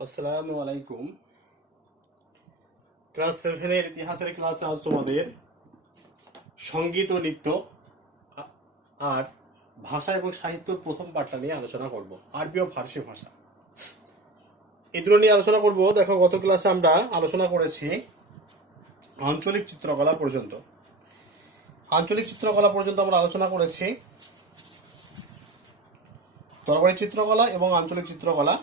আসসালামু আলাইকুম। ক্লাস 7-এর ইতিহাসের ক্লাসে আজ তোমাদের সঙ্গীত ও নৃত্য আর ভাষা এবং সাহিত্যের প্রথম পাঠটা নিয়ে আলোচনা করব। আরবি ও ফার্সি ভাষা এই দুটো নিয়ে আলোচনা করব। দেখো, গত ক্লাসে আমরা আলোচনা করেছি আঞ্চলিক চিত্রকলা পর্যন্ত। আমরা আলোচনা করেছি দরবারি চিত্রকলা এবং আঞ্চলিক চিত্রকলা,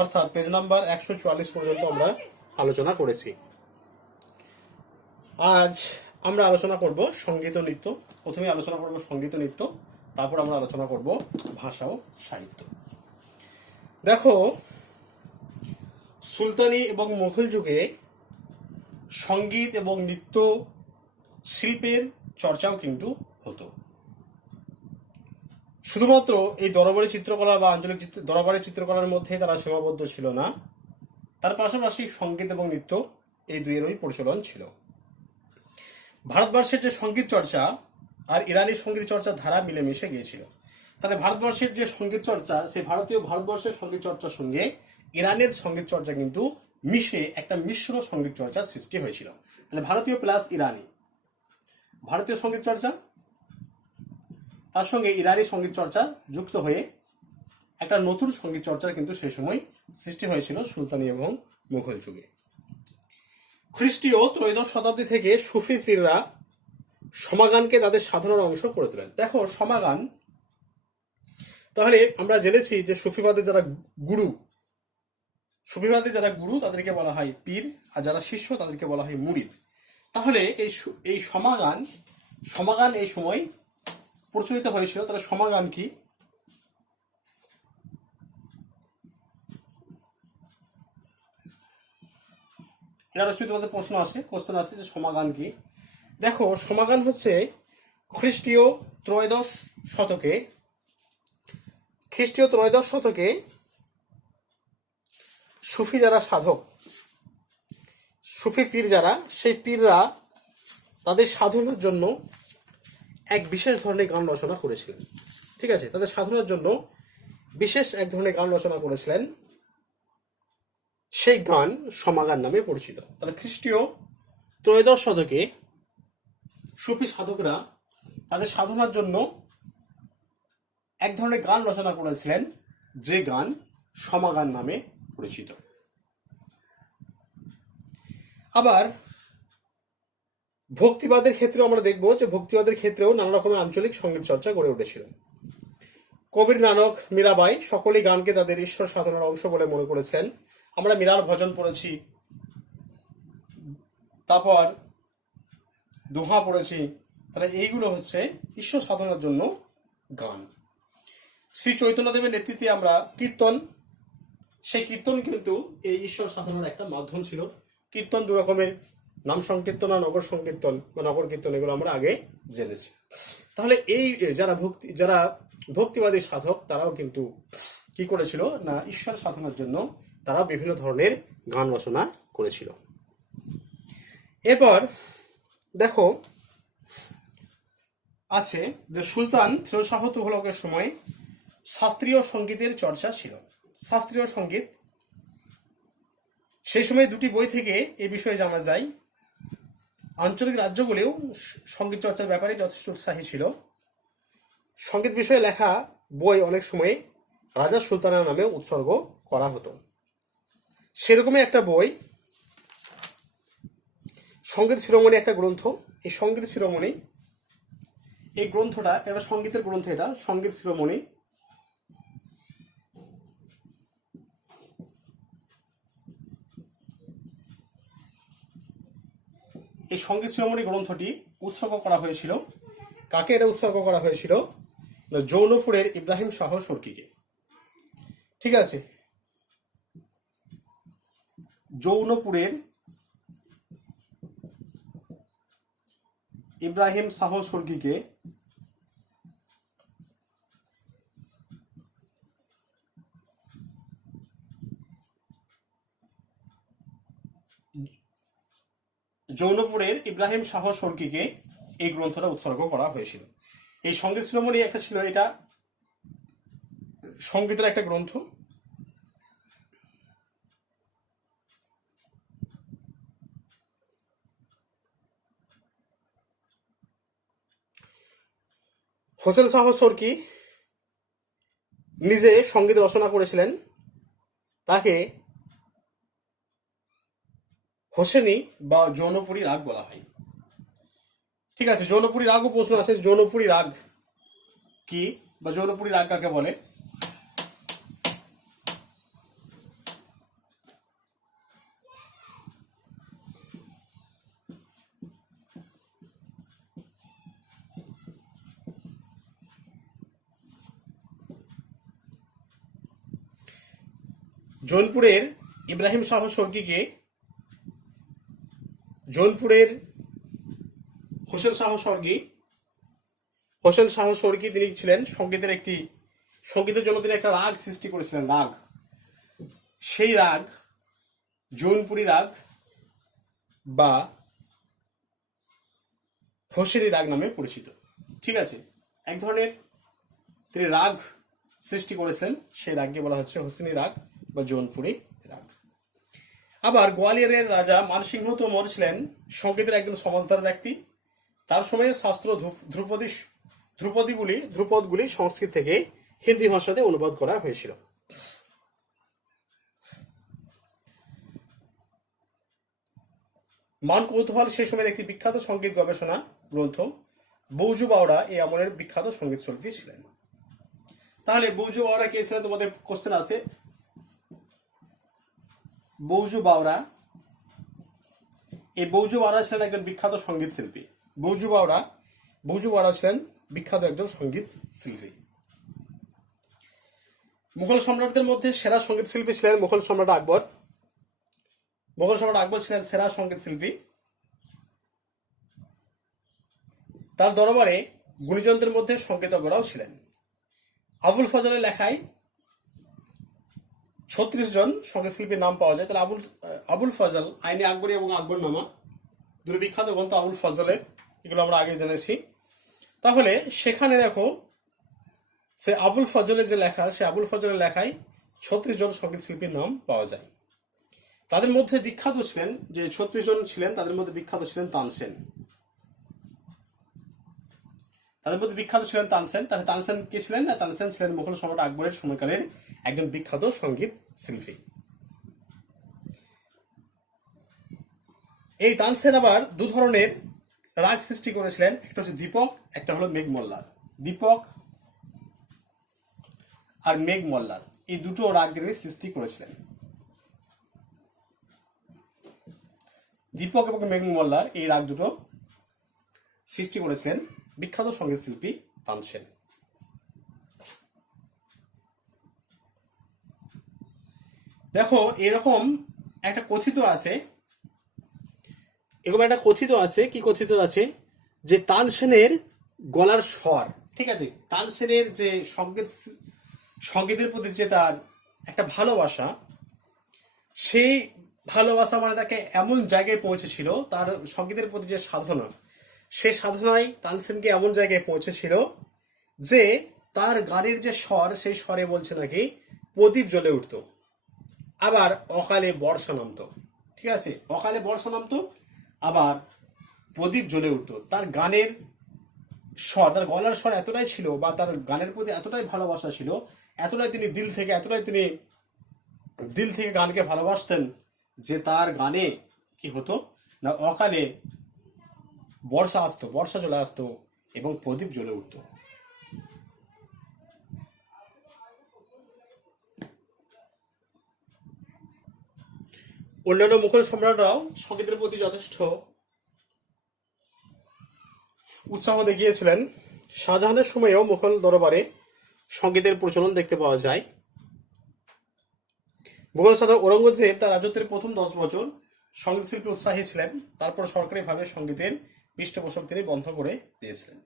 অর্থাৎ পেজ নাম্বার 144 পর্যন্ত আমরা আলোচনা করেছি। আজ আমরা আলোচনা করব সঙ্গীত ও নৃত্য। প্রথমে আলোচনা করব সঙ্গীত ও নৃত্য, তারপর আমরা আলোচনা করব ভাষা ও সাহিত্য। দেখো, সুলতানি এবং মুঘল যুগে সঙ্গীত এবং নৃত্য শিল্পের চর্চাও কিন্তু হতো। শুধুমাত্র এই দরবারি চিত্রকলা বা আঞ্চলিক দরবারি চিত্রকলার মধ্যে তারা সীমাবদ্ধ ছিল না, তার পাশাপাশি সঙ্গীত এবং নৃত্য এই দুইয়েরই প্রচলন ছিল। ভারতবর্ষের যে সঙ্গীত চর্চা আর ইরানি সঙ্গীত চর্চার ধারা মিলেমিশে গিয়েছিল। তাহলে ভারতবর্ষের যে সঙ্গীত চর্চা, সেই ভারতবর্ষের সঙ্গীত চর্চার সঙ্গে ইরানের সঙ্গীত চর্চা কিন্তু মিশে একটা মিশ্র সঙ্গীত চর্চার সৃষ্টি হয়েছিল। তাহলে ভারতীয় প্লাস ইরানি, ভারতীয় সঙ্গীত চর্চা তার সঙ্গে ইরানি সঙ্গীত চর্চা যুক্ত হয়ে একটা নতুন সঙ্গীত চর্চার কিন্তু সেই সময় সৃষ্টি হয়েছিল সুলতানি এবং মুঘল যুগে। খ্রিস্টীয় ত্রয়োদশ শতাব্দী থেকে সুফি পীররা সমাগানকে তাদের সাধনার অংশ করে তোলেন। দেখো, সমাগান, তাহলে আমরা জেনেছি যে সুফিবাদের যারা গুরু তাদেরকে বলা হয় পীর, আর যারা শিষ্য তাদেরকে বলা হয় মুরিদ। তাহলে এই সমাগান এই সময় প্রচলিত হয়েছিল। তাহলে সমাগান কি? এটা নিশ্চয়ই তোমাদের কোশ্চেন আছে যে সমাগান কি। দেখো, সমাগান হচ্ছে খ্রিস্টীয় ত্রয়োদশ শতকে সুফি যারা সাধক, সুফি পীর যারা, সেই পীররা তাদের সাধনার জন্য এক বিশেষ ধরনের গান রচনা করেছিলেন। ঠিক আছে, তাদের সাধনার জন্য বিশেষ এক ধরনের গান রচনা করেছিলেন, সেই গান সমাগান নামে পরিচিত। তাহলে খ্রিস্টীয় ত্রয়োদশ শতকে সুফি সাধকরা তাদের সাধনার জন্য এক ধরনের গান রচনা করেছিলেন, যে গান সমাগান নামে পরিচিত। আবার ভক্তিবাদের ক্ষেত্রেও আমরা দেখব যে ভক্তিবাদের ক্ষেত্রেও নানা রকমের আঞ্চলিক সঙ্গীত চর্চা গড়ে উঠেছিল। কবির নানক, মীরাবাই সকলেই গানকে তাদের ঈশ্বর সাধনার অংশ বলে মনে করেছেন। আমরা মীরার ভজন পড়েছি, তারপর দোহা পড়েছি। তাহলে এইগুলো হচ্ছে ঈশ্বর সাধনার জন্য গান। শ্রী চৈতন্যদেবের নেতৃত্বে আমরা কীর্তন, সেই কীর্তন কিন্তু এই ঈশ্বর সাধনার একটা মাধ্যম ছিল। কীর্তন দু রকমের, নাম সংকীর্তন আর নগর সংকীর্তন বা নগর কীর্তন, এগুলো আমরা আগে জেনেছি। তাহলে এই যারা ভক্তিবাদী সাধক, তারাও কিন্তু কি করেছিল না, ঈশ্বর সাধনার জন্য তারা বিভিন্ন ধরনের গান রচনা করেছিল। এরপর দেখো আছে যে সুলতান ফিরোজ শাহ তুঘলকের সময় শাস্ত্রীয় সঙ্গীতের চর্চা ছিল। শাস্ত্রীয় সঙ্গীত, সেই সময় দুটি বই থেকে এ বিষয়ে জানা যায়। আঞ্চলিক রাজ্যগুলিও সঙ্গীত চর্চার ব্যাপারে যথেষ্ট উৎসাহী ছিল। সঙ্গীত বিষয়ে লেখা বই অনেক সময় রাজা সুলতানের নামে উৎসর্গ করা হতো। সেরকমই একটা বই সঙ্গীত শিরোমণি, একটা গ্রন্থ। এই সঙ্গীত শিরোমণি, এই গ্রন্থটা একটা সঙ্গীতের গ্রন্থ, এটা সঙ্গীত শিরোমণি। এই সঙ্গীত শিরোমণি গ্রন্থটি উৎসর্গ করা হয়েছিল কাকে? এটা উৎসর্গ করা হয়েছিল জৌনপুরের ইব্রাহিম শাহ শর্কীকে। ঠিক আছে, জৌনপুরের ইব্রাহিম শাহ শর্কীকে এই গ্রন্থটা উৎসর্গ করা হয়েছিল। এই সঙ্গীত শিরোমণি একটা ছিল, এটা সঙ্গীতের একটা গ্রন্থ। হোসেন শাহ শর্কী নিজে সঙ্গীত রচনা করেছিলেন, তাকে হোসেনি বা জৌনপুরী রাগ বলা হয়। ঠিক আছে, জৌনপুরী রাগও প্রশ্ন আছে, জৌনপুরী রাগ কি বা জৌনপুরী রাগ কাকে বলে? জৌনপুরের ইব্রাহিম শাহ শর্কীকে জৌনপুরের হোসেন শাহ শর্কী তিনি ছিলেন সঙ্গীতের জন্য তিনি একটা রাগ সৃষ্টি করেছিলেন, রাগ। সেই রাগ জৌনপুরী রাগ বা হোসেনি রাগ নামে পরিচিত। ঠিক আছে, এক ধরনের তিনি রাগ সৃষ্টি করেছিলেন, সেই রাগকে বলা হচ্ছে হোসেনি রাগ বা জৌনপুরী রাগ। আবার গোয়ালিয়রের রাজা মানসিংহ তোমর ছিলেন সঙ্গীতের একজন সমাজদার ব্যক্তি। তার সময়ে শাস্ত্র ধ্রুপদগুলি সংস্কৃত থেকে হিন্দি ভাষাতে অনুবাদ করা হয়েছিল। মান কৌতূহল সেই সময়ের একটি বিখ্যাত সঙ্গীত গবেষণা গ্রন্থ। বৌজু বাওড়া এই আমলের বিখ্যাত সঙ্গীত শিল্পী ছিলেন। তাহলে বৌজু বাওড়া কে ছিলেন? তোমাদের কোশ্চেন আছে, বৌজু বাওড়া, এই বৌজু বাওড়া ছিলেন একজন বিখ্যাত সঙ্গীত শিল্পী। বৌজু বাওড়া ছিলেন বিখ্যাত একজন সঙ্গীত শিল্পী। মুঘল সম্রাটদের মধ্যে সেরা সঙ্গীত শিল্পী ছিলেন মুঘল সম্রাট আকবর। ছিলেন সেরা সঙ্গীত শিল্পী। তার দরবারে গুণীজনদের মধ্যে সংগীতজ্ঞরাও ছিলেন। আবুল ফজলের লেখায় 36 জন সঙ্গীত শিল্পীর নাম পাওয়া যায়। তাহলে আবুল ফজল আইনে আকবরী এবং আকবরনামা দুটো বিখ্যাত গ্রন্থ আবুল ফজলের, এগুলো আমরা আগে জেনেছি। তাহলে সেখানে দেখো সে আবুল ফজলের যে লেখা, সে আবুল ফজলের লেখায় 36 জন সঙ্গীত শিল্পীর নাম পাওয়া যায়। তাদের মধ্যে বিখ্যাত ছিলেন, যে 36 জন ছিলেন তাদের মধ্যে বিখ্যাত ছিলেন তানসেন। তাহলে তানসেন কে ছিলেন? না, তানসেন ছিলেন মুঘল সম্রাট আকবরের সময়কালের একজন বিখ্যাত সঙ্গীত শিল্পী। এই তানসেন আবার দু ধরনের রাগ সৃষ্টি করেছিলেন, একটা হচ্ছে দীপক, একটা হলো মেঘমল্লার। দীপক আর মেঘমল্লার এই দুটো রাগ তিনি সৃষ্টি করেছিলেন। দীপক এবং মেঘমল্লার এই রাগ দুটো সৃষ্টি করেছিলেন বিখ্যাত সঙ্গীত শিল্পী তানসেন। দেখো এরকম একটা কথিত আছে, কি কথিত আছে যে তানসেনের গলার স্বর, ঠিক আছে, তানসেনের যে সঙ্গীতের প্রতি যে তার একটা ভালোবাসা, সেই ভালোবাসা মানে তাকে এমন জায়গায় পৌঁছেছিল, তার সঙ্গীতের প্রতি যে সাধনা, সেই সাধনায় তানসেনকে এমন জায়গায় পৌঁছেছিল যে তার গানের যে স্বর, সেই স্বরে বলছে নাকি প্রদীপ জ্বলে উঠত, আবার অকালে বর্ষা নামতো। ঠিক আছে, অকালে বর্ষা নামতো, আবার প্রদীপ জ্বলে উঠতো। তার গানের স্বর, তার গলার স্বর এতটাই ছিল, বা তার গানের প্রতি এতটাই ভালোবাসা ছিল, এতটাই তিনি দিল থেকে গানকে ভালোবাসতেন যে তার গানে কি হতো না, অকালে বর্ষা চলে আসতো এবং প্রদীপ জ্বলে উঠতো। অন্যান্য মুঘল সম্রাটরাও সঙ্গীতের প্রতি যথেষ্ট উৎসাহ দেখিয়েছিলেন। শাহজাহানের সময়েও মুঘল দরবারে সঙ্গীতের প্রচলন দেখতে পাওয়া যায়। মুঘল সম্রাট ঔরঙ্গজেব তার রাজত্বের প্রথম 10 বছর সঙ্গীত শিল্পী উৎসাহী ছিলেন। তারপর সরকারিভাবে সঙ্গীতের পৃষ্ঠপোষক তিনি বন্ধ করে দিয়েছিলেন।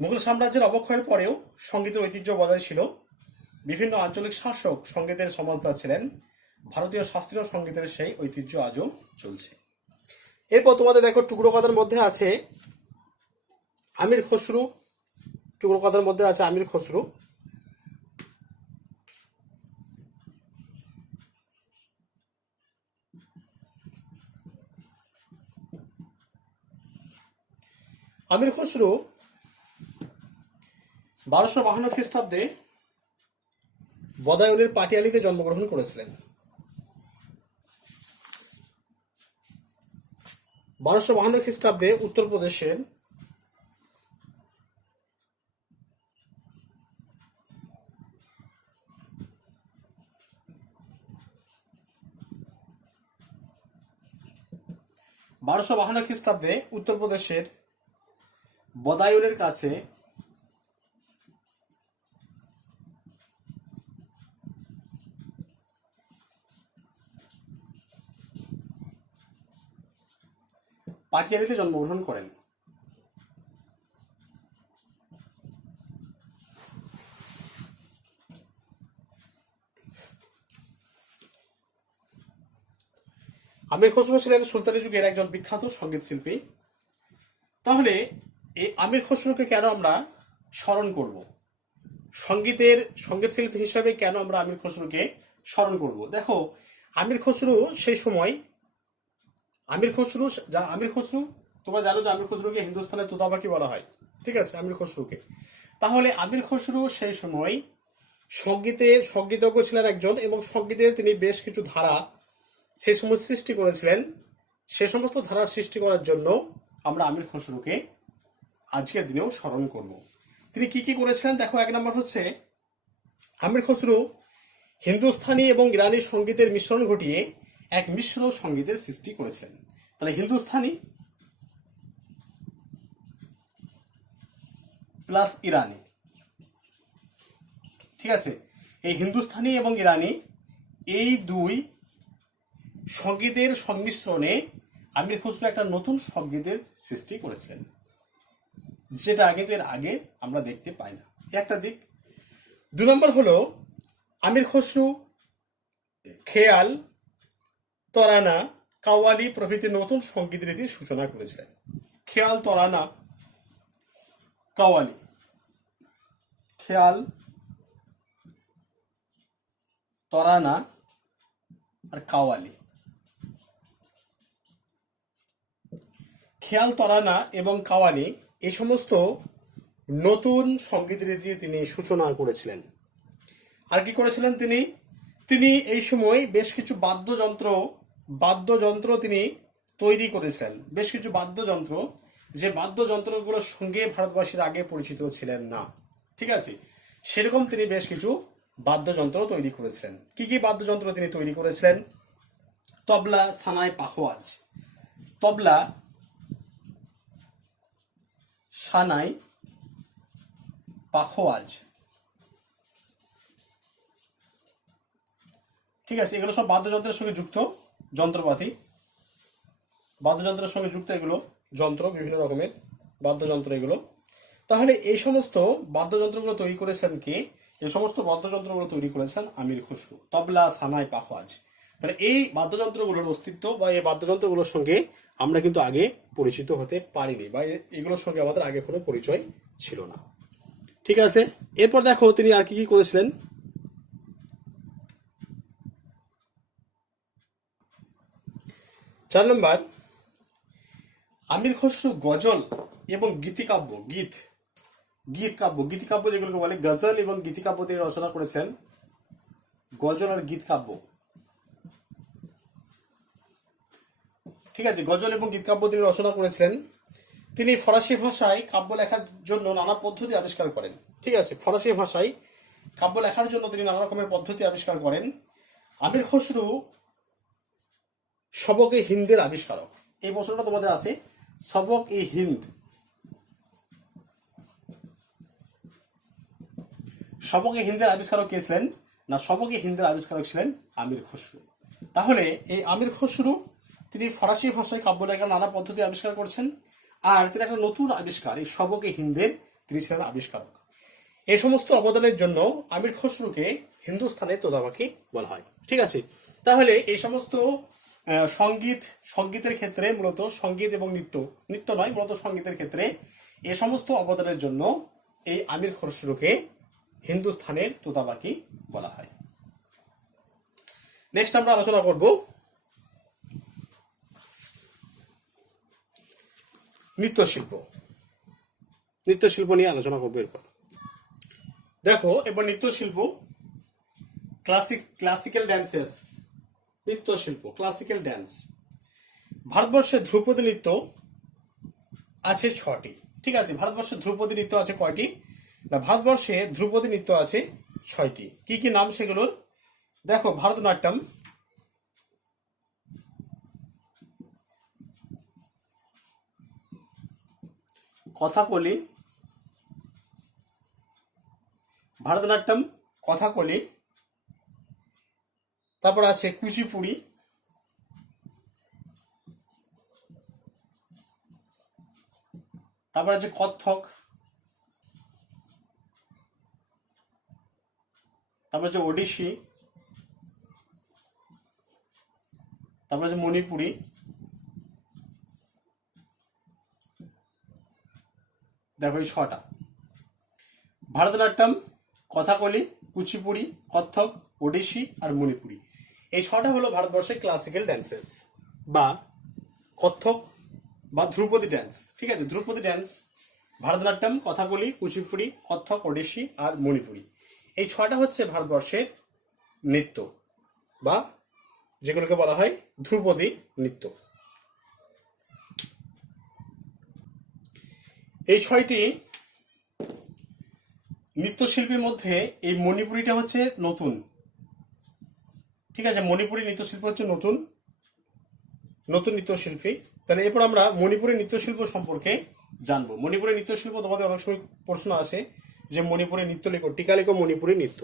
মুঘল সাম্রাজ্যের অবক্ষয়ের পরেও সঙ্গীতের ঐতিহ্য বজায় ছিল। বিভিন্ন আঞ্চলিক শাসক সঙ্গীতের সমাজদার ছিলেন। ভারতীয় শাস্ত্রীয় সঙ্গীতের সেই ঐতিহ্য আজও চলছে। এরপর তোমাদের দেখো টুকরো কথার মধ্যে আছে আমির খসরু। টুকরো কথার মধ্যে আছে আমির খসরু। আমির খসরু 1252 খ্রিস্টাব্দে বদায়ুনের পাটিয়ালিতে জন্মগ্রহণ করেছিলেন। 1252 খ্রিস্টাব্দে উত্তরপ্রদেশের বদায়ুনের কাছে পাটিয়ালিতে জন্মগ্রহণ করেন। আমির খসরু ছিলেন সুলতানি যুগের একজন বিখ্যাত সঙ্গীত শিল্পী। তাহলে এই আমির খসরুকে কেন আমরা স্মরণ করব? সঙ্গীত শিল্পী হিসেবে কেন আমরা আমির খসরুকে স্মরণ করব? দেখো, আমির খসরু সেই সময় আমির খসরু তোমরা জানো যে আমির খসরুকে হিন্দুস্তানের তোতাপাকি বলা হয়, ঠিক আছে, আমির খসরুকে। তাহলে আমির খসরু সেই সময় সঙ্গীতজ্ঞ ছিলেন একজন, এবং সঙ্গীতের তিনি বেশ কিছু ধারা সেই সময় সৃষ্টি করেছিলেন। সে সমস্ত ধারা সৃষ্টি করার জন্য আমরা আমির খসরুকে আজকের দিনেও স্মরণ করব। তিনি কি কি করেছিলেন দেখো। এক নম্বর হচ্ছে, আমির খসরু হিন্দুস্তানি এবং ইরানি সঙ্গীতের মিশ্রণ ঘটিয়ে এক মিশ্র সঙ্গীতের সৃষ্টি করেছিলেন। তাহলে হিন্দুস্তানি প্লাস ইরানি, ঠিক আছে, এই হিন্দুস্তানি এবং ইরানি এই দুই সঙ্গীতের সংমিশ্রণে আমির খসরু একটা নতুন সঙ্গীতের সৃষ্টি করেছিলেন, যেটা এর আগে আমরা দেখতে পাই না, একটা দিক। 2 নম্বর হলো, আমির খসরু খেয়াল, তরানা, কাওয়ালি প্রভৃতি নতুন সঙ্গীত রীতির সূচনা করেছিলেন। খেয়াল, তরানা, কাওয়ালি, খেয়াল, তরানা আর কাওয়ালি। খেয়াল, তরানা এবং কাওয়ালি এই সমস্ত নতুন সঙ্গীত রীতি তিনি সূচনা করেছিলেন। আর কি করেছিলেন তিনি এই সময় বেশ কিছু বাদ্যযন্ত্র তিনি তৈরি করেছেন। বেশ কিছু বাদ্যযন্ত্র, যে বাদ্যযন্ত্রগুলোর সঙ্গে ভারতবাসীর আগে পরিচিত ছিলেন না, ঠিক আছে, সেরকম তিনি বেশ কিছু বাদ্যযন্ত্র তৈরি করেছিলেন। কি কি বাদ্যযন্ত্র তিনি তৈরি করেছিলেন? তবলা, সানাই, পাখোয়াজ। তবলা, সানাই, পাখোয়াজ, ঠিক আছে, এগুলো সব বাদ্যযন্ত্রের সঙ্গে যুক্ত যন্ত্রপাতি, বাদ্যযন্ত্রের সঙ্গে যুক্ত এগুলো যন্ত্র, বিভিন্ন রকমের বাদ্যযন্ত্র এগুলো। তাহলে এই সমস্ত বাদ্যযন্ত্রগুলো তৈরি করেছেন কে? এই সমস্ত বাদ্যযন্ত্রগুলো তৈরি করেছেন আমির খসরু। তবলা, সানাই, পাখোয়াজ। তাহলে এই বাদ্যযন্ত্রগুলোর অস্তিত্ব বা এই বাদ্যযন্ত্রগুলোর সঙ্গে আমরা কিন্তু আগে পরিচিত হতে পারিনি, বা এগুলোর সঙ্গে আমাদের আগে কোনো পরিচয় ছিল না, ঠিক আছে। এরপর দেখো তিনি আর কি কি করেছিলেন। 4 নম্বর, আমির খসরু গজল এবং গীতিকাব্য যেগুলোকে বলে গজল এবং গীতিকাব্য তিনি রচনা করেছেন। গজল আর গীতকাব্য, ঠিক আছে, গজল এবং গীতকাব্য তিনি রচনা করেছেন। তিনি ফরাসি ভাষায় কাব্য লেখার জন্য নানা পদ্ধতি আবিষ্কার করেন, ঠিক আছে, ফরাসি ভাষায় কাব্য লেখার জন্য তিনি নানা রকমের পদ্ধতি আবিষ্কার করেন। আমির খসরু সবক-এ হিন্দের আবিষ্কারক। এই বছরটা তোমাদের আছে, সবক-এ-হিন্দ। সবক-এ-হিন্দের আবিষ্কারক কে ছিলেন না? সবক-এ-হিন্দের আবিষ্কারক ছিলেন আমির খসরু। তাহলে এই আমির খসরু তিনি ফরাসি ভাষায় কাব্য লেখার নানা পদ্ধতি আবিষ্কার করছেন, আর তিনি একটা নতুন আবিষ্কার, এই সবক-এ-হিন্দের তিনি ছিলেন আবিষ্কারক। এই সমস্ত অবদানের জন্য আমির খসরুকে হিন্দুস্তানের তোতাপাকি বলা হয়, ঠিক আছে। তাহলে এই সমস্ত সঙ্গীতের ক্ষেত্রে, মূলত সঙ্গীত এবং নৃত্য নয়, মূলত সঙ্গীতের ক্ষেত্রে এ সমস্ত অবদানের জন্য এই আমির খসরুকে হিন্দুস্তানের তোতাপাকি বলা হয়। নেক্সট আমরা আলোচনা করব নৃত্যশিল্প নিয়ে আলোচনা করবো। এরপর দেখো এবার নৃত্যশিল্প, ক্লাসিক্যাল ড্যান্সেস, নৃত্যশিল্প ক্লাসিক্যাল ড্যান্স। ভারতবর্ষে ধ্রুপদী নৃত্য আছে 6টি। ঠিক আছে, ভারতবর্ষে ধ্রুপদী নৃত্য আছে কয়টি? না, ভারতবর্ষে ধ্রুপদী নৃত্য আছে 6টি। কি কি নাম সেগুলোর? দেখো, ভারতনাট্যম, কথাকলি, ভারতনাট্যম, কথাকলি, তারপর আছে কুচিপুড়ি, তারপর আছে কত্থক, তারপর আছে ওডিশি, তারপর আছে মণিপুরি, দেখো এই 6টা: ভারতনাট্যম, কথাকলি, কুচিপুড়ি, কত্থক, ওডিশি আর মণিপুরি। এই 6টা হলো ভারতবর্ষের ক্লাসিক্যাল ড্যান্সেস বা কত্থক বা ধ্রুপদী ড্যান্স। ঠিক আছে, ধ্রুপদী ড্যান্স ভারতনাট্যম, কথাকলি, কুচিপুড়ি, কত্থক, ওডিশি আর মণিপুরি। এই 6টা হচ্ছে ভারতবর্ষের নৃত্য বা যেগুলোকে বলা হয় ধ্রুপদী নৃত্য। এই 6টি নৃত্যশিল্পীর মধ্যে এই মণিপুরিটা হচ্ছে নতুন। ঠিক আছে, মণিপুরি নৃত্যশিল্প হচ্ছে নতুন নৃত্যশিল্পী। তাহলে এরপর আমরা মণিপুরি নৃত্যশিল্প সম্পর্কে জানবো। মণিপুরি নৃত্যশিল্প, তোমাদের অনেক সময় প্রশ্ন আসে যে মণিপুরি নৃত্য লেখো, টিকা লেখো মণিপুরি নৃত্য।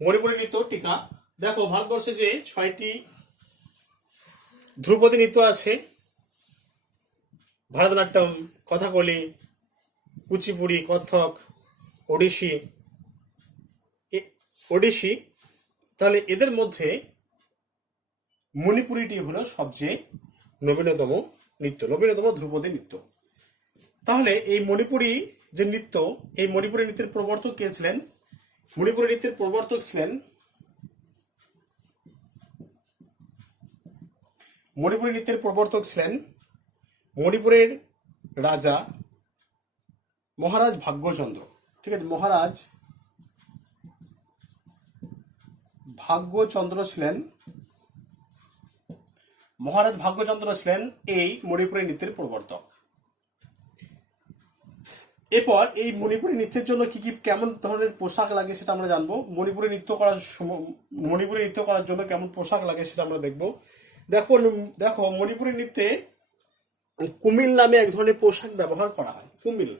মণিপুরি নৃত্য টিকা। দেখো, ভারতবর্ষে যে 6টি ধ্রুপদী নৃত্য আছে, ভারতনাট্যম, কথাকলি, কুচিপুড়ি, কত্থক, ওডিশি, তাহলে এদের মধ্যে মণিপুরিটি হলো সবচেয়ে নবীনতম নৃত্য, নবীনতম ধ্রুপদী নৃত্য। তাহলে এই মণিপুরি যে নৃত্য, এই মণিপুরি নৃত্যের প্রবর্তক কে ছিলেন? মণিপুরি নৃত্যের প্রবর্তক ছিলেন মণিপুরের রাজা মহারাজ ভাগ্যচন্দ্র। ঠিক আছে, মহারাজ ভাগ্যচন্দ্র ছিলেন এই মণিপুরি নৃত্যের প্রবর্তক। এরপর এই মণিপুরি নৃত্যের জন্য কি কেমন ধরনের পোশাক লাগে সেটা আমরা জানবো। মণিপুরি নৃত্য করার জন্য কেমন পোশাক লাগে সেটা আমরা দেখবো। দেখো মণিপুরি নৃত্যে কুমিল নামে এক ধরনের পোশাক ব্যবহার করা হয়। কুমিল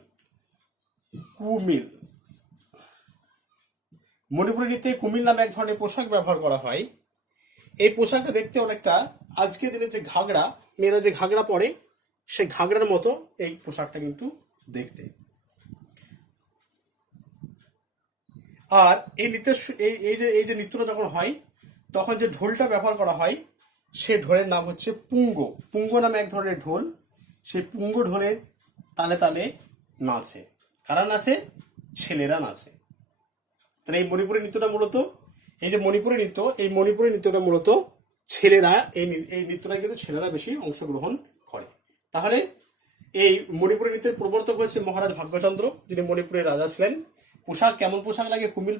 মণিপুরি নৃত্যে কুমিল নামে এক ধরনের পোশাক ব্যবহার করা হয়। এই পোশাকটা দেখতে অনেকটা আজকের দিনে যে ঘাগড়া, মেয়েরা যে ঘাগড়া পরে, সে ঘাগড়ার মতো এই পোশাকটা কিন্তু দেখতে। আর এই নৃত্যের এই যে নৃত্যটা যখন হয়, তখন যে ঢোলটা ব্যবহার করা হয়, সে ঢোলের নাম হচ্ছে পুঙ্গ নামে এক ধরনের ঢোল। সেই পুঙ্গ ঢোলের তালে তালে নাচে। কারা নাচে? ছেলেরা নাচে। তাহলে এই মণিপুরি নৃত্যটা মূলত, এই যে মণিপুরি নৃত্যটা মূলত ছেলেরা, এই নৃত্যটা কিন্তু ছেলেরা বেশি অংশগ্রহণ করে। তাহলে এই মণিপুরি নৃত্যের প্রবর্তক হচ্ছে মহারাজ ভাগ্যচন্দ্র, যিনি মণিপুরের রাজা ছিলেন। পোশাক কেমন পোশাক লাগে? কুমিল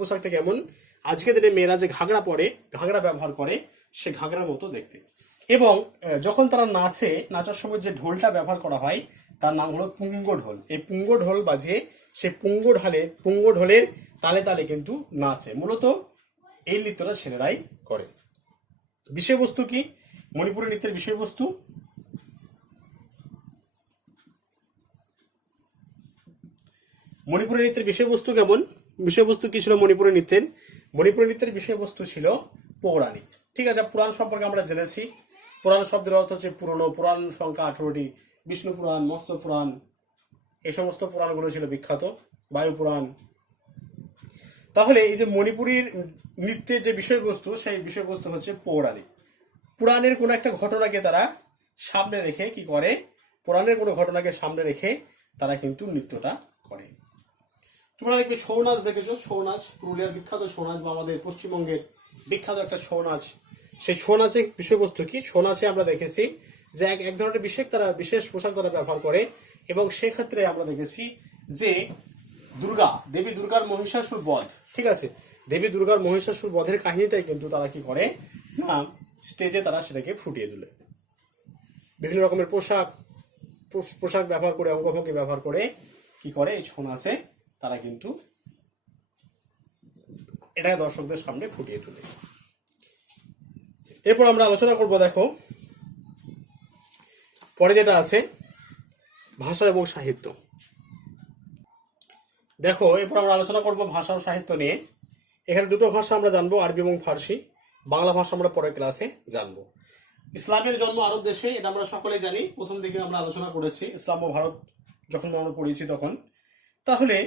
পোশাকটা কেমন? আজকে দিনে মেয়েরা যে ঘাগড়া পরে, ঘাগড়া ব্যবহার করে, সে ঘাগড়ার মতো দেখতে। এবং যখন তারা নাচার সময় যে ঢোলটা ব্যবহার করা হয়, তার নাম হলো পুঙ্গ ঢোল। এই পুঙ্গ ঢোল বাজিয়ে সে পুঙ্গ ঢোলের তালে তালে কিন্তু নাচে। মূলত এই নৃত্যটা ছেলেরাই করে। বিষয়বস্তু কি? মণিপুরি নৃত্যের বিষয়বস্তু, মণিপুরি নৃত্যের বিষয়বস্তু কেমন? বিষয়বস্তু কি ছিল মণিপুরি নৃত্যের? মণিপুরি নৃত্যের বিষয়বস্তু ছিল পৌরাণিক। ঠিক আছে, পুরাণ সম্পর্কে আমরা জেনেছি। পুরাণ শব্দের অর্থ হচ্ছে পুরনো। পুরাণ সংখ্যা 18টি। বিষ্ণু পুরাণ, মৎস্য পুরাণ, এই সমস্ত পুরাণগুলো ছিল বিখ্যাত। বায়ু পুরাণ। তাহলে এই যে মণিপুরীর নৃত্যের যে বিষয়বস্তু, সেই বিষয়বস্তু হচ্ছে পৌরাণিক। পুরাণের কোনো একটা ঘটনাকে তারা সামনে রেখে কি করে? পুরাণের কোনো ঘটনাকে সামনে রেখে তারা কিন্তু নৃত্যটা করে। তোমরা দেখবে ছৌ নাচ দেখেছো। ছৌ নাচ পুরুলিয়ার বিখ্যাত ছৌ নাচ, বা আমাদের পশ্চিমবঙ্গের বিখ্যাত একটা ছৌ নাচ। সেই ছৌ নাচের বিষয়বস্তু কি? ছৌ নাচে আমরা দেখেছি যে এক ধরনের বিশেষ পোশাক তারা ব্যবহার করে, এবং সেক্ষেত্রে আমরা দেখেছি যে দুর্গা, দেবী দুর্গার মহিষাসুর বধ, ঠিক আছে, দেবী দুর্গার মহিষাসুর বধের কাহিনীটাই কিন্তু তারা কি করে না স্টেজে তারা সেটাকে ফুটিয়ে তোলে। বিভিন্ন রকমের পোশাক ব্যবহার করে, অঙ্গভঙ্গি ব্যবহার করে কি করে এই ছৌ নাচে তারা কিন্তু এটাকে দর্শকদের সামনে ফুটিয়ে তোলে। এরপর আমরা আলোচনা করব, দেখো পরে যেটা আছে ভাষা এবং সাহিত্য। দেখো এরপর আমরা আলোচনা করব ভাষা ও সাহিত্য নিয়ে। এখানে দুটো ভাষা আমরা জানবো, আরবি এবং ফার্সি। বাংলা ভাষা আমরা পরের ক্লাসে জানবো। ইসলামের জন্ম আরব দেশে, এটা আমরা সকলেই জানি, প্রথম দিকে আমরা আলোচনা করেছি ইসলাম ও ভারত যখন আমরা পড়েছি তখন। তাহলে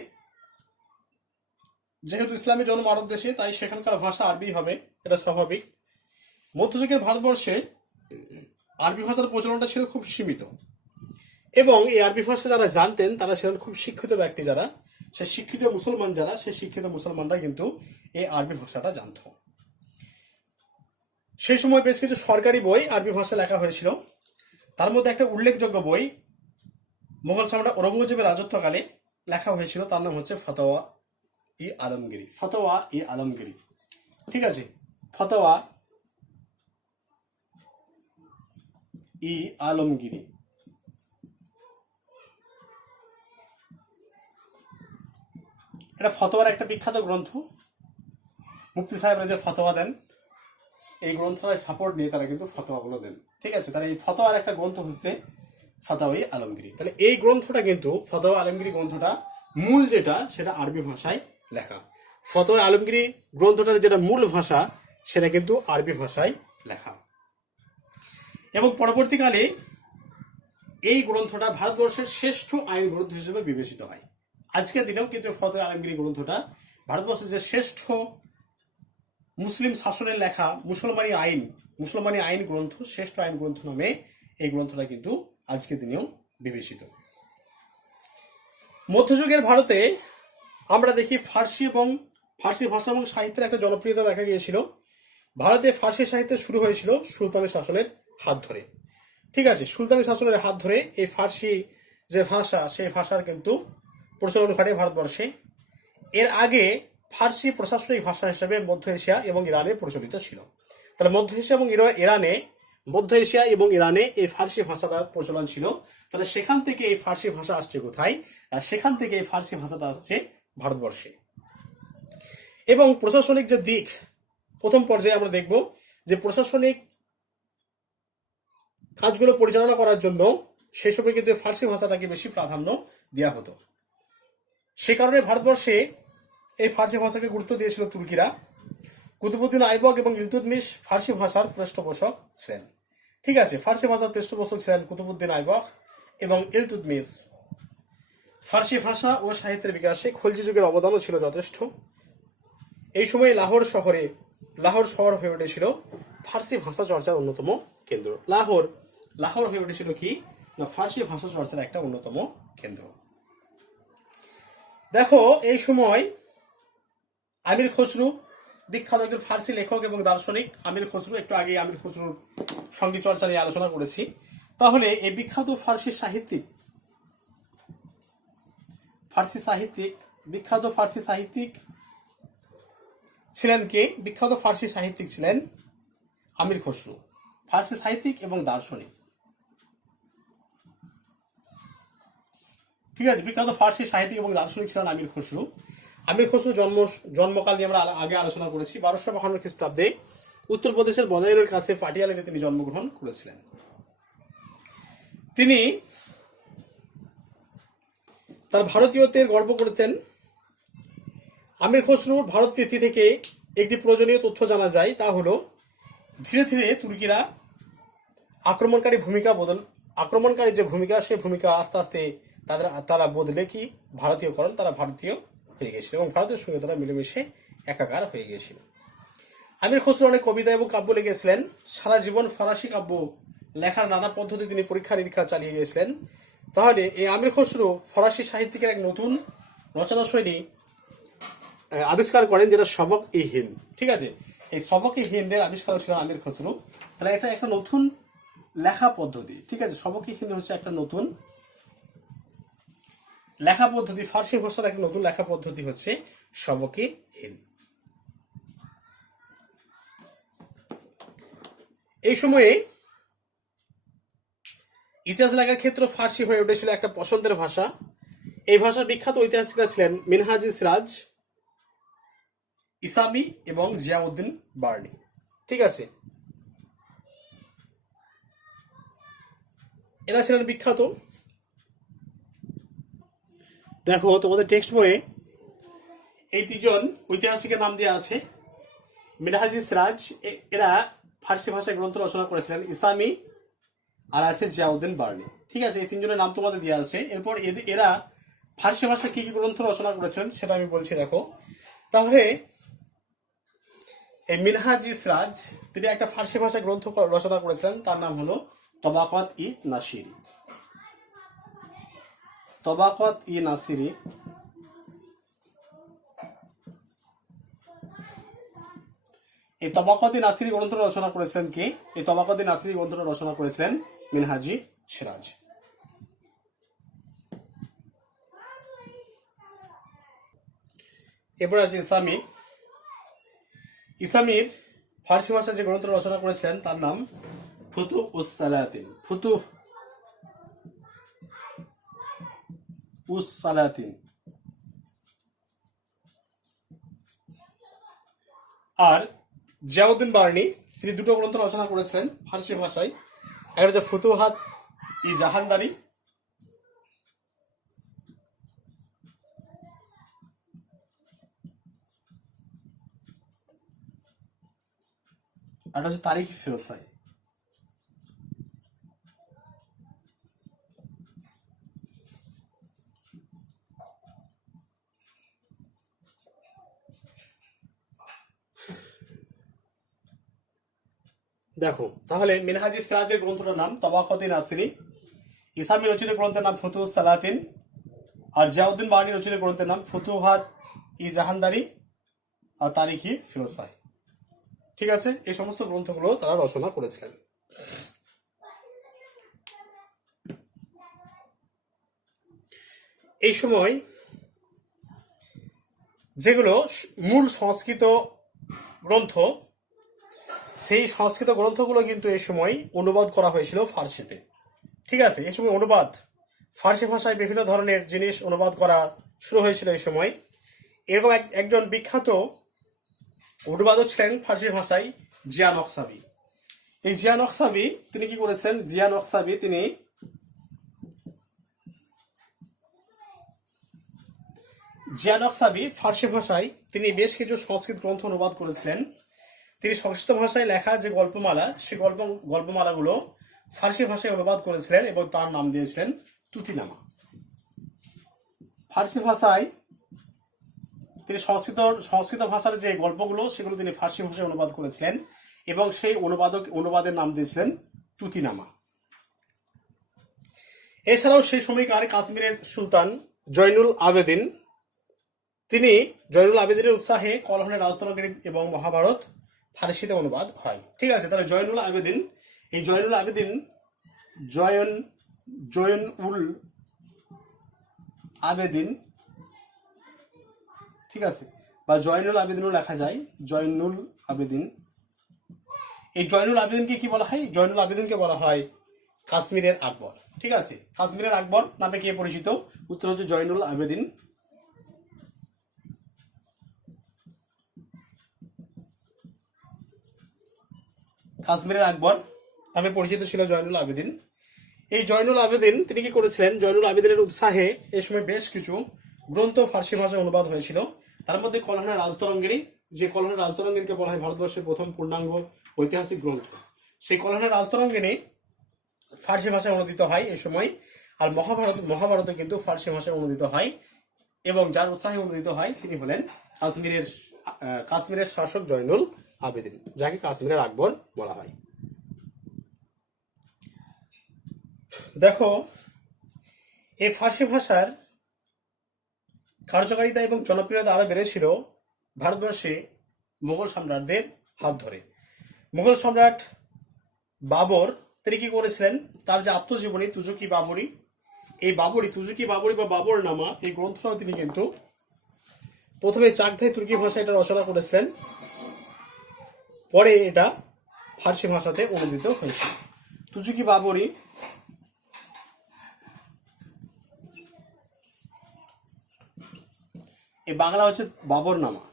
যেহেতু ইসলামের জন্ম আরব দেশে, তাই সেখানকার ভাষা আরবি হবে, এটা স্বাভাবিক। মধ্যযুগের ভারতবর্ষে আরবি ভাষার প্রচলনটা ছিল খুব সীমিত, এবং এই আরবি ভাষা যারা জানতেন তারা ছিলেন খুব শিক্ষিত ব্যক্তি, যারা সেই শিক্ষিত মুসলমান, যারা সেই শিক্ষিত মুসলমানরা কিন্তু এই আরবি ভাষাটা জানত। সেই সময় বেশ কিছু সরকারি বই আরবি ভাষায় লেখা হয়েছিল। তার মধ্যে একটা উল্লেখযোগ্য বই মুঘল সম্রাট ঔরঙ্গজেবের রাজত্বকালে লেখা হয়েছিল, তার নাম হচ্ছে ফতোয়া ই আলমগীরি। ফতোয়া ই আলমগীরি, ঠিক আছে, ফতোয়া ই আলমগীরি। এটা ফতোয়ার একটা বিখ্যাত গ্রন্থ। মুফতি সাহেবরা যে ফতোয়া দেন, এই গ্রন্থটার সাপোর্ট নিয়ে তারা কিন্তু ফতোয়াগুলো দেন, ঠিক আছে। তাহলে এই ফতোয়ার একটা গ্রন্থ হচ্ছে ফতোয়া ই আলমগীরি। তাহলে এই গ্রন্থটা কিন্তু, ফতোয়া আলমগীরি গ্রন্থটা মূল যেটা, সেটা আরবি ভাষায় লেখা। ফতোয়া আলমগীরি গ্রন্থটার যেটা মূল ভাষা, সেটা কিন্তু আরবি ভাষায় লেখা। এবং পরবর্তীকালে এই গ্রন্থটা ভারতবর্ষের শ্রেষ্ঠ আইন গ্রন্থ হিসেবে বিবেচিত হয়। আজকের দিনেও কিন্তু ফতোয়া আলমগীরি গ্রন্থটা ভারতবর্ষের যে শ্রেষ্ঠ মুসলিম শাসনের লেখা মুসলমানি আইন গ্রন্থ, শ্রেষ্ঠ আইন গ্রন্থ নামে এই গ্রন্থটা কিন্তু আজকের দিনেও বিবেচিত। মধ্যযুগের ভারতে আমরা দেখি ফার্সি ভাষা এবং সাহিত্যের একটা জনপ্রিয়তা দেখা গিয়েছিল। ভারতে ফার্সি সাহিত্য শুরু হয়েছিল সুলতানি শাসনের হাত ধরে, ঠিক আছে। সুলতানি শাসনের হাত ধরে এই ফার্সি যে ভাষা, সেই ভাষার কিন্তু প্রচলন ঘটে ভারতবর্ষে। এর আগে ফার্সি প্রশাসনিক ভাষা হিসেবে মধ্য এশিয়া এবং ইরানে প্রচলিত ছিল। তাহলে মধ্য এশিয়া এবং ইরানে এই ফার্সি ভাষাটার প্রচলন ছিল। তাহলে সেখান থেকে এই ফার্সি ভাষা আসছে কোথায়? সেখান থেকে এই ফার্সি ভাষাটা আসছে ভারতবর্ষে। এবং প্রশাসনিক যে দিক, প্রথম পর্যায়ে আমরা দেখব যে প্রশাসনিক কাজগুলো পরিচালনা করার জন্য সেই সময় কিন্তু ফার্সি ভাষাটাকে বেশি প্রাধান্য দেওয়া হতো। সে কারণে ভারতবর্ষে এই ফার্সি ভাষাকে গুরুত্ব দিয়েছিল তুর্কিরা। কুতুবউদ্দিন আইবক এবং ইলতুৎমিশ ফার্সি ভাষার পৃষ্ঠপোষক ছিলেন, ঠিক আছে। ফার্সি ভাষার পৃষ্ঠপোষক ছিলেন কুতুবউদ্দিন আইবক এবং ইলতুৎমিশ। ফার্সি ভাষা ও সাহিত্যের বিকাশে খলজি যুগের অবদানও ছিল যথেষ্ট। এই সময় লাহোর শহর হয়ে উঠেছিল ফার্সি ভাষা চর্চার অন্যতম কেন্দ্র। লাহোর হয়ে উঠেছিল কি না ফার্সি ভাষা চর্চার একটা অন্যতম কেন্দ্র। দেখো এই সময় আমির খসরু, বিখ্যাত একজন ফার্সি লেখক এবং দার্শনিক আমির খসরু, একটু আগে আমির খসরুর সঙ্গীত চর্চা নিয়ে আলোচনা করেছি। তাহলে এই বিখ্যাত ফার্সি সাহিত্যিক ছিলেন কে? বিখ্যাত ফার্সি সাহিত্যিক ছিলেন আমির খসরু, ফার্সি সাহিত্যিক এবং দার্শনিক, ঠিক আছে। বিখ্যাত ফার্সি সাহিত্যিক এবং দার্শনিক ছিলেন আমির খসরু। আমির খসরু জন্মকাল নিয়ে আমরা আগে আলোচনা করেছি। 1252 খ্রিস্টাব্দে উত্তরপ্রদেশের বদায়ুরের কাছে পাটিয়ালাতে তিনি জন্মগ্রহণ করেছিলেন। তিনি তার ভারতীয়ত্বের গর্ব করতেন। আমির খসরুর ভারত প্রীতি থেকে একটি প্রয়োজনীয় তথ্য জানা যায়, তা হলো ধীরে ধীরে তুর্কিরা আক্রমণকারী যে ভূমিকা, সেই ভূমিকা আস্তে আস্তে তারা বদলে কি ভারতীয়করণ, তারা ভারতীয় হয়ে গিয়েছিল এবং ভারতের সঙ্গে তারা মিলেমিশে একাকার হয়ে গিয়েছিল। আমির খসরু অনেক কবিতা এবং কাব্য লিখেছিলেন। সারা জীবন ফরাসি কাব্য লেখার নানা পদ্ধতি তিনি পরীক্ষা নিরীক্ষা চালিয়ে গিয়েছিলেন। তাহলে এই আমির খসরু ফরাসি সাহিত্যিকের এক নতুন রচনা শৈলী আবিষ্কার করেন, যেটা সবক-ই-হিন্দ, ঠিক আছে। এই সবক-ই-হিন্দের আবিষ্কার ছিলেন আমির খসরু। তাহলে এটা একটা নতুন লেখা পদ্ধতি, ঠিক আছে। সবক-ই-হিন্দ হচ্ছে একটা নতুন লেখা পদ্ধতি, ফার্সি ভাষার একটা নতুন লেখা পদ্ধতি হচ্ছে সবকে হিন্দ। এই সময়ে ইতিহাস লেখার ক্ষেত্রে ফার্সি হয়ে উঠেছিল একটা পছন্দের ভাষা। এই ভাষার বিখ্যাত ঐতিহাসিকরা ছিলেন মিনহাজি সিরাজ, ইসামি এবং জিয়াউদ্দিন বার্নি। ঠিক আছে, এরা ছিলেন বিখ্যাত। দেখো তোমাদের টেক্সট বইয়ে এই তিনজন ঐতিহাসিকের নাম দেওয়া আছে। মিনহাজি সিরাজ, এরা ফার্সি ভাষায় গ্রন্থ রচনা করেছিলেন। ইসামি আর আছে জিয়াউদ্দিন বার্নি। ঠিক আছে, এই তিনজনের নাম তোমাদের দেওয়া আছে। এরপর এরা ফার্সি ভাষায় কি কি গ্রন্থ রচনা করেছেন সেটা আমি বলছি। দেখো তাহলে এই মিনহাজি সিরাজ তিনি একটা ফার্সি ভাষায় গ্রন্থ রচনা করেছেন, তার নাম হলো তবাকাত ই নাসিরি। তবাকাত ই নাসিরি। এই তবাকাত ই নাসিরি গ্রন্থ রচনা করেছিলেন কে? এই তবাকাত ই নাসিরি গ্রন্থটা রচনা করেছিলেন মিনহাজি সিরাজ। এরপর আছে ইসামি। ইসামির ফার্সি ভাষায় যে গ্রন্থ রচনা করেছিলেন তার নাম ফুতুহ উস সালাতিন। ফুতুহ উস সালাতিন। আর জিয়াউদ্দিন বার্নি তিনি দুটো গ্রন্থ রচনা করেছিলেন ফার্সি ভাষায়। একটা হচ্ছে ফুতুহাত ই জাহানদারি, আর হচ্ছে তারিখ ফিরোসাই। দেখো তাহলে মিনহাজি সিরাজের গ্রন্থটার নাম তবাকাত ই নাসিরি, ইসামি রচিত গ্রন্থের নাম ফুতুহ সালাতিন, আর জিয়াউদ্দিন বার্নি রচিত গ্রন্থের নাম ফুতুহাত ই জাহানদারি আর তারিখি ফিরোসাই। ঠিক আছে, এই সমস্ত গ্রন্থগুলো তারা রচনা করেছিলেন। এই সময় যেগুলো মূল সংস্কৃত গ্রন্থ, সেই সংস্কৃত গ্রন্থগুলো কিন্তু এই সময় অনুবাদ করা হয়েছিল ফার্সিতে। ঠিক আছে, এই সময় অনুবাদ, ফার্সি ভাষায় বিভিন্ন ধরনের জিনিস অনুবাদ করা শুরু হয়েছিল এই সময়। এরকম একজন বিখ্যাত অনুবাদক ছিলেন ফার্সি ভাষায় জিয়া নকশাবি। এই জিয়া নকশাবি তিনি কি করেছেন? জিয়া নকশাবি তিনি জিয়া নকশাবি ফার্সি ভাষায় তিনি বেশ কিছু সংস্কৃত গ্রন্থ অনুবাদ করেছিলেন। তিনি সংস্কৃত ভাষায় লেখা যে গল্পমালা, সেই গল্পমালাগুলো ফার্সি ভাষায় অনুবাদ করেছিলেন এবং তার নাম দিয়েছিলেন তুতিনামা। ফার্সি ভাষায় তিনি সংস্কৃত ভাষার যে গল্পগুলো সেগুলো তিনি ফার্সি ভাষায় অনুবাদ করেছিলেন এবং সেই অনুবাদের নাম দিয়েছিলেন তুতিনামা। এছাড়াও সেই সময়কার কাশ্মীরের সুলতান জয়নুল আবেদিন, তিনি জয়নুল আবেদিনের উৎসাহে কলহনের রাজতরঙ্গিনী এবং মহাভারত ফার্সিতে অনুবাদ হয়। ঠিক আছে, তাহলে জয়নুল আবেদিন, এই জয়নুল আবেদিন জয়নুল আবেদিন, ঠিক আছে, বা জয়নুল আবেদিনও লেখা যায়, জয়নুল আবেদিন। এই জয়নুল আবেদিনকে কি বলা হয়? জয়নুল আবেদিনকে বলা হয় কাশ্মীরের আকবর। ঠিক আছে, কাশ্মীরের আকবর নামে কে পরিচিত? উত্তর হচ্ছে জয়নুল আবেদিন। কাশ্মীরের আকবর নামে পরিচিত ছিল জয়নুল আবেদিন। এই জয়নুল আবেদিন তিনি কি করেছিলেন? জয়নুল আবেদিনের উৎসাহে এই সময় বেশ কিছু গ্রন্থ ফার্সি ভাষায় অনুবাদ হয়েছিল। তার মধ্যে কলহনের রাজতরঙ্গিনী, যে কলহনের রাজতরঙ্গিনীকে বলা হয় ভারতবর্ষের প্রথম পূর্ণাঙ্গ ঐতিহাসিক গ্রন্থ, সেই কলহনের রাজতরঙ্গিনী ফার্সি ভাষায় অনুদিত হয় এই সময়। আর মহাভারত কিন্তু ফার্সি ভাষায় অনুদিত হয় এবং যার উৎসাহে অনুদিত হয় তিনি হলেন কাশ্মীরের শাসক জয়নুল আবেদিন, যাকে কাশ্মীরের আকবর বলা হয়। দেখো এই ফার্সি ভাষার কার্যকারিতা এবং জনপ্রিয়তা আরো বেড়েছিল ভারতবর্ষে মুঘল সম্রাটদের হাত ধরে। মুঘল সম্রাট বাবর তিনি কি করেছিলেন? তার যে আত্মজীবনী তুজুকি বাবরি, এই বাবরি, তুজুকি বাবরি বা বাবর নামা এই গ্রন্থটাও তিনি কিন্তু প্রথমে চাগথাই তুর্কি ভাষায় এটা রচনা করেছিলেন, পরে এটা ফার্সি ভাষাতে অনুদিত হয়েছিল। তুজুকি বাবরি এই বাংলা হচ্ছে বাবর নামা,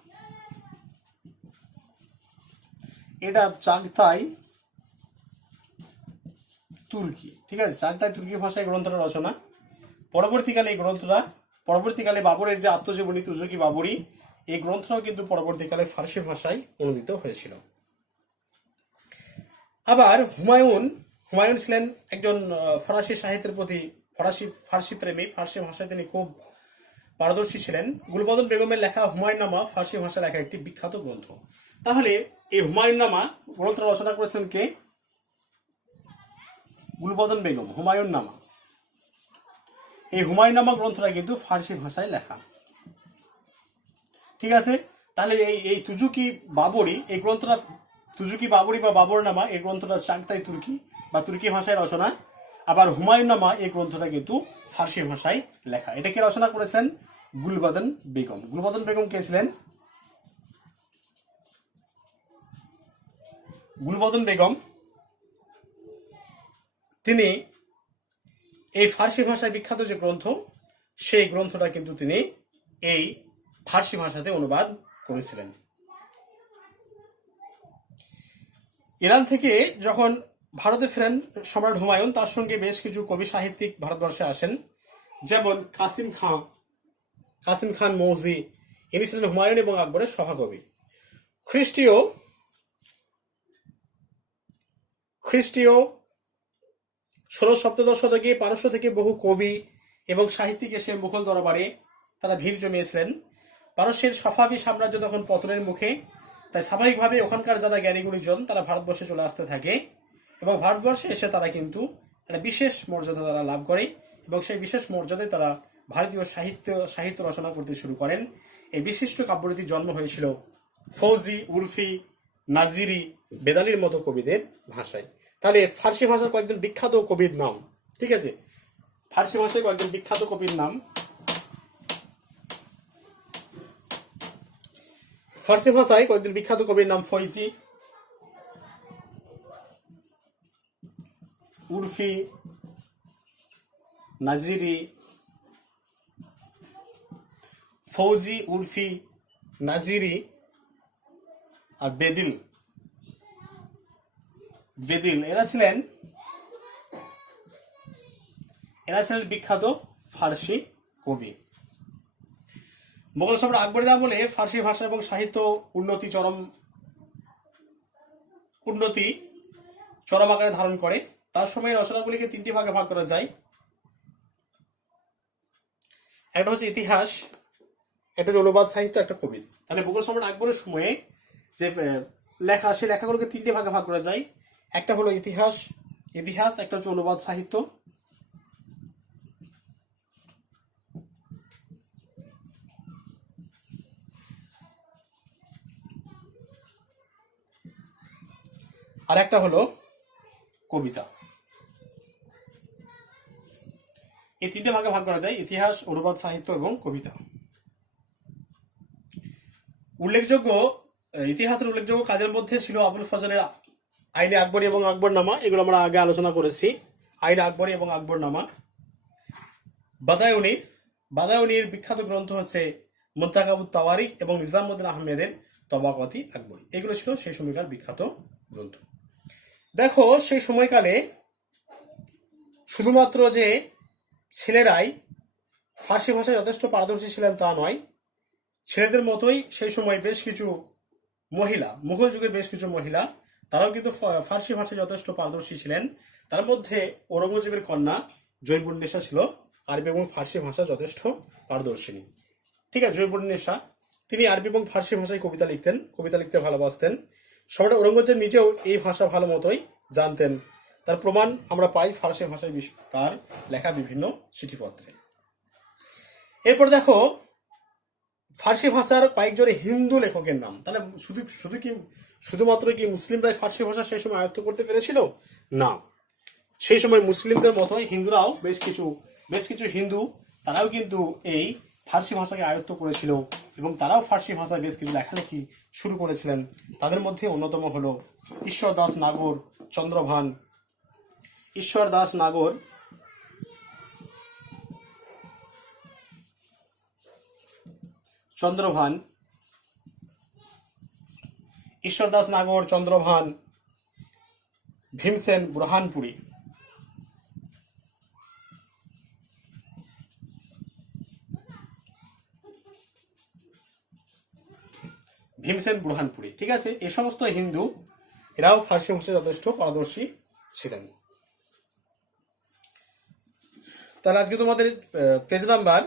এটা চাগতাই তুর্কি, ঠিক আছে, চাগতাই তুর্কি ভাষায় গ্রন্থটা রচনা। পরবর্তীকালে বাবরের যে আত্মজীবনী তুজুকি বাবরি এই গ্রন্থটাও কিন্তু পরবর্তীকালে ফার্সি ভাষায় অনুদিত হয়েছিল। আবার হুমায়ুন ছিলেন একজন ফরাসি সাহিত্যের প্রতি ফার্সি প্রেমী, ফার্সি ভাষায় তিনি খুব পারদর্শী ছিলেন। গুলবদন বেগমের লেখা হুমায়ুননামা ফার্সি ভাষায় লেখা একটি বিখ্যাত গ্রন্থ। তাহলে এই হুমায়ুননামা গ্রন্থ রচনা করেছিলেন কে? গুলবদন বেগম। হুমায়ুননামা, এই হুমায়ুননামা গ্রন্থটা কিন্তু ফার্সি ভাষায় লেখা, ঠিক আছে। তাহলে এই তুজুকি বাবরি এই গ্রন্থটা, তুজুকি বাবরি বা বাবরনামা এই গ্রন্থটা চাগতাই তুর্কি বা তুর্কি ভাষায় রচনা। আবার হুমায়ুননামা এই গ্রন্থটা কিন্তু ফার্সি ভাষায় লেখা। এটাকে রচনা করেছেন গুলবদন বেগম। গুলবদন বেগম কে ছিলেন? গুলবদন বেগম তিনি এই ফার্সি ভাষায় বিখ্যাত যে গ্রন্থ, সেই গ্রন্থটা কিন্তু তিনি এই ফার্সি ভাষাতে অনুবাদ করেছিলেন। ইরান থেকে যখন ভারতে ফেরেন সম্রাট হুমায়ুন, তার সঙ্গে বেশ কিছু কবি সাহিত্যিক ভারতবর্ষে আসেন, যেমন কাসিম খান মৌজি, ইনি ছিলেন হুমায়ুন এবং আকবরের সভাকবি। খ্রিস্টীয় 16-17 শতকে পারস্য থেকে বহু কবি এবং সাহিত্যিক এসে মুঘল দরবারে তারা ভিড় জমিয়েছিলেন। পারস্যের সফাবি সাম্রাজ্য তখন পতনের মুখে, তাই স্বাভাবিকভাবে ওখানকার যারা জ্ঞানী গুণীজন তারা ভারতবর্ষে চলে আসতে থাকে এবং ভারতবর্ষে এসে তারা কিন্তু একটা বিশেষ মর্যাদা তারা লাভ করে এবং সেই বিশেষ মর্যাদায় তারা ভারতীয় সাহিত্য রচনা করতে শুরু করেন। এই বিশিষ্ট কাব্যরীতির জন্ম হয়েছিল ফৌজি, উর্ফি, নাজিরি, বেদালির মতো কবিদের ভাষায়। তাহলে ফার্সি ভাষার কয়েকজন বিখ্যাত কবির নাম, ঠিক আছে, ফার্সি ভাষায় কয়েকজন বিখ্যাত কবির নাম। ফার্সি ভাষায় কয়েকজন বিখ্যাত কবির নাম ফৌজি, উর্ফি, নাজিরি, আর বেদিল। এরা ছিলেন বিখ্যাত ফার্সি কবি। মোগল সম্রাট আকবরের আমলে ফার্সি ভাষা এবং সাহিত্য উন্নতি চরম আকারে ধারণ করে। তার সময় রচনাগুলিকে 3টি ভাগে ভাগ করা যায়। একটা হচ্ছে ইতিহাস, একটা হচ্ছে অনুবাদ সাহিত্য, একটা কবিতা। তাহলে মোগল সম্রাট আকবরের সময়ে যে লেখা, সেই লেখাগুলোকে 3টি ভাগে ভাগ করা যায়। একটা হলো ইতিহাস, একটা হচ্ছে অনুবাদ সাহিত্য, আর একটা হলো কবিতা। এই 3টে ভাগে ভাগ করা যায়, ইতিহাস, অনুবাদ সাহিত্য এবং কবিতা। ইতিহাসের উল্লেখযোগ্য কাজের মধ্যে ছিল আবুল ফজলের আইনে আকবরী এবং আকবরনামা, এগুলো আমরা আগে আলোচনা করেছি। আইনে আকবরী এবং আকবরনামা। বাদায়ুনির বিখ্যাত গ্রন্থ হচ্ছে মুনতাখাবুত তাওয়ারিখ এবং নিজামউদ্দিন আহমেদের তবাকাতি আকবরী। এগুলো ছিল সেই সময়কার বিখ্যাত গ্রন্থ। দেখো, সেই সময়কালে শুধুমাত্র যে ছেলেরাই ফার্সি ভাষায় যথেষ্ট পারদর্শী ছিলেন তা নয়, ছেলেদের মতোই সেই সময় বেশ কিছু মহিলা, মুঘল যুগের বেশ কিছু মহিলা, তারাও কিন্তু ফার্সি ভাষায় যথেষ্ট পারদর্শী ছিলেন। তার মধ্যে ঔরঙ্গজেবের কন্যা জয়বুন্নেসা ছিল আরবি এবং ফার্সি ভাষা যথেষ্ট পারদর্শিনী, ঠিক আছে। জয়বুন্নেসা তিনি আরবি এবং ফার্সি ভাষায় কবিতা লিখতে ভালোবাসতেন। সম্রাট ঔরঙ্গজেব নিজেও এই ভাষা ভালো মতোই জানতেন। তার প্রমাণ আমরা পাই ফার্সি ভাষায় তার লেখা বিভিন্ন চিঠিপত্রে। এরপর দেখো ফার্সি ভাষার কয়েকজন হিন্দু লেখকের নাম। তাহলে শুধুমাত্র কি মুসলিমরাই ফার্সি ভাষা সেই সময় আয়ত্ত করতে পেরেছিল? না, সেই সময় মুসলিমদের মতোই হিন্দুরাও বেশ কিছু বেশ কিছু হিন্দু তারাও কিন্তু এই ফার্সি ভাষাকে আয়ত্ত করেছিল এবং তারাও ফার্সি ভাষায় বেশ কিছু লেখালেখি শুরু করেছিলেন। তাদের মধ্যে অন্যতম হলো ঈশ্বর দাস নাগর, চন্দ্রভান, ঈশ্বর দাস নাগর, চন্দ্রভান, ঈশ্বর দাস নাগর, চন্দ্রভান, ভীমসেন বুরহানপুরি। ভীমসেন বুরহানপুরি, ঠিক আছে। এই সমস্ত হিন্দু এরাও ফার্সি ভাষায় যথেষ্ট পারদর্শী ছিলেন। তাহলে আজকে তোমাদের পেজ নাম্বার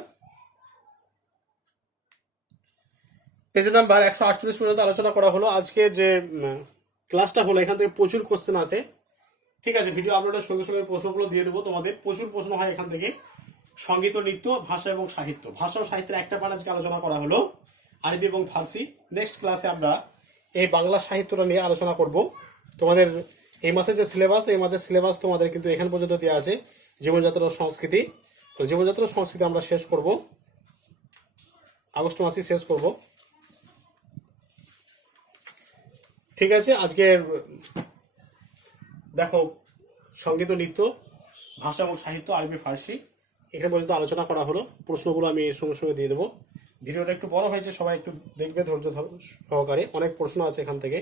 148 পর্যন্ত আলোচনা করা হলো। আজকে যে ক্লাসটা হলো এখান থেকে প্রচুর কোশ্চেন আছে, ঠিক আছে। ভিডিও আপলোডের সঙ্গে সঙ্গে প্রশ্নগুলো দিয়ে দেবো তোমাদের। প্রচুর প্রশ্ন হয় এখান থেকে। সঙ্গীত ও নৃত্য, ভাষা এবং সাহিত্য, ভাষা ও সাহিত্যের একটা পার্ট আজকে আলোচনা করা হলো, আরবি এবং ফার্সি। নেক্সট ক্লাসে আমরা এই বাংলা সাহিত্যটা নিয়ে আলোচনা করব। তোমাদের এই মাসের যে সিলেবাস, এই মাসের সিলেবাস তোমাদের কিন্তু এখান পর্যন্ত দেওয়া আছে, জীবনযাত্রা ও সংস্কৃতি। তো জীবনযাত্রা ও সংস্কৃতি আমরা শেষ করব, আগস্ট মাসে শেষ করব, ঠিক আছে। আজকের দেখো সঙ্গীত ও নৃত্য, ভাষা এবং সাহিত্য, আরবি ফার্সি এখানে পর্যন্ত আলোচনা করা হলো। প্রশ্নগুলো আমি এর সঙ্গে সঙ্গে দিয়ে দেবো। ভিডিওটা একটু বড় হয়েছে, সবাই একটু দেখবে ধৈর্য সহকারে, অনেক প্রশ্ন আছে এখান থেকে,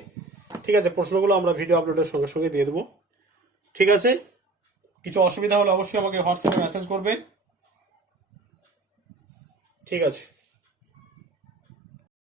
ঠিক আছে। প্রশ্নগুলো আমরা ভিডিও আপলোডের সঙ্গে সঙ্গে দিয়ে দেবো, ঠিক আছে। কিছু অসুবিধা হলে অবশ্যই আমাকে হোয়াটসঅ্যাপে মেসেজ করবে, ঠিক আছে।